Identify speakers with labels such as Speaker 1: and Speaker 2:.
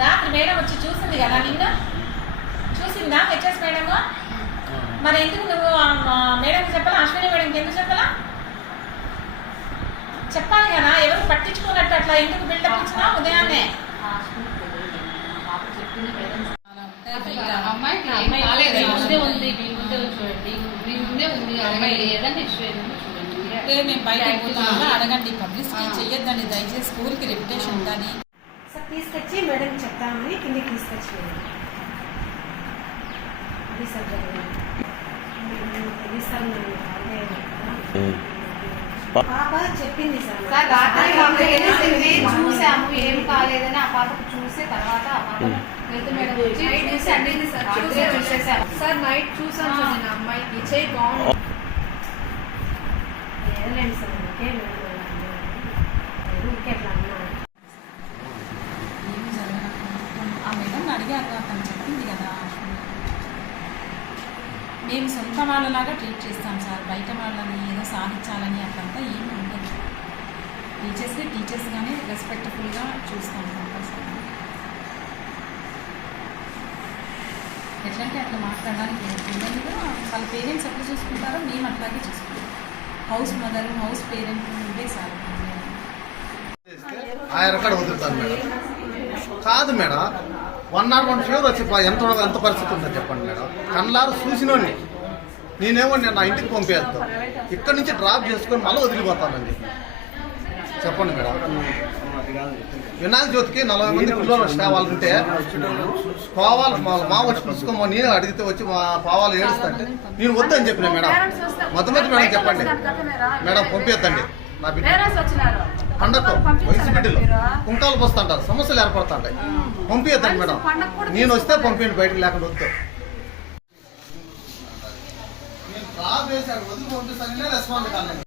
Speaker 1: రాత్రి మేడం వచ్చి చూసింది కదా నిన్న? చూసిందా హెచ్ఎస్ మేడం మరి ఎందుకు నువ్వు మేడంకి చెప్పాలా? అశ్విని మేడంకి ఎందుకు చెప్పాలా? చెప్పాలి కదా ఎవరు పట్టించుకున్నట్టు అట్లా ఎందుకు బిల్డప్ ఇచ్చినా? ఉదయాన్నే.
Speaker 2: అడగండి. పబ్లిసిటీ. చెయ్యొద్దండి. దయచేసి స్కూల్కి రెప్యుటేషన్
Speaker 3: సార్ తీసుకొచ్చి మేడం చెప్తామని కిందికి తీసుకొచ్చి అది సార్. జరిగింది. నేను తెలుస్తాను అదే పాప చెప్పింది. సార్.
Speaker 4: చూసాము ఏం కాలేదని ఆ పాపకు చూసే తర్వాత ఆ పాప చూసేసారు.
Speaker 5: సార్ నైట్ చూసాను అమ్మాయికి. చేయి బాగుంది.
Speaker 3: ఏదండి సార్ ఇంకే ఊరికే అట్లా అన్నా
Speaker 2: ఏమి జరగనప్పుడు నేను మేడం అతను చెప్పింది కదా మేము సొంత వాళ్ళలాగా ట్రీట్ చేస్తాం సార్ బయట వాళ్ళని ఏదో సాధించాలని అట్లంతా ఏమి ఉండదు. టీచర్స్ని టీచర్స్గానే రెస్పెక్టఫుల్గా చూస్తాం కంపల్సరీ ఎట్లంటే అట్లా మాట్లాడడానికి పిల్లలు వాళ్ళ పేరెంట్స్ ఎట్లా చూసుకుంటారో మేము అట్లాగే చూసుకుంటాం. హౌస్ మదర్ హౌస్ పేరెంట్ ఉంటే సార్.
Speaker 6: ఆయన కాదు madam one not one fever వచ్చి ఎంత ఎంత పరిస్థితి ఉందో చెప్పండి మేడం. కళ్ళారు చూసినోని నేనేమో నేను నా ఇంటికి పంపేద్దాం ఇక్కడి నుంచి డ్రాప్ చేసుకొని మళ్ళీ వదిలిపోతానండి చెప్పండి మేడం. వినాయక జ్యోతికి నలభై మంది పిల్లలు తేవాలి ఉంటే పోవాలి మా మా వచ్చి పుస్తకం నేను అడిగితే వచ్చి మా పావాలు ఏడుస్తుంటే నేను వద్దని చెప్పిన మేడం. మొత్తం మేడం చెప్పండి. మేడం పంపిద్దండి. బిడ్డలు. కుంకాలు పోస్తుంటారు. సమస్యలు ఏర్పడుతుంటాయి. పంపించద్దండి మేడం. నేను వస్తే పంపించండి బయటకు లేకుండా వద్దు నేను చేశాను వదిలి పంపిస్తాననే రెస్పాండ్ కాలేదు.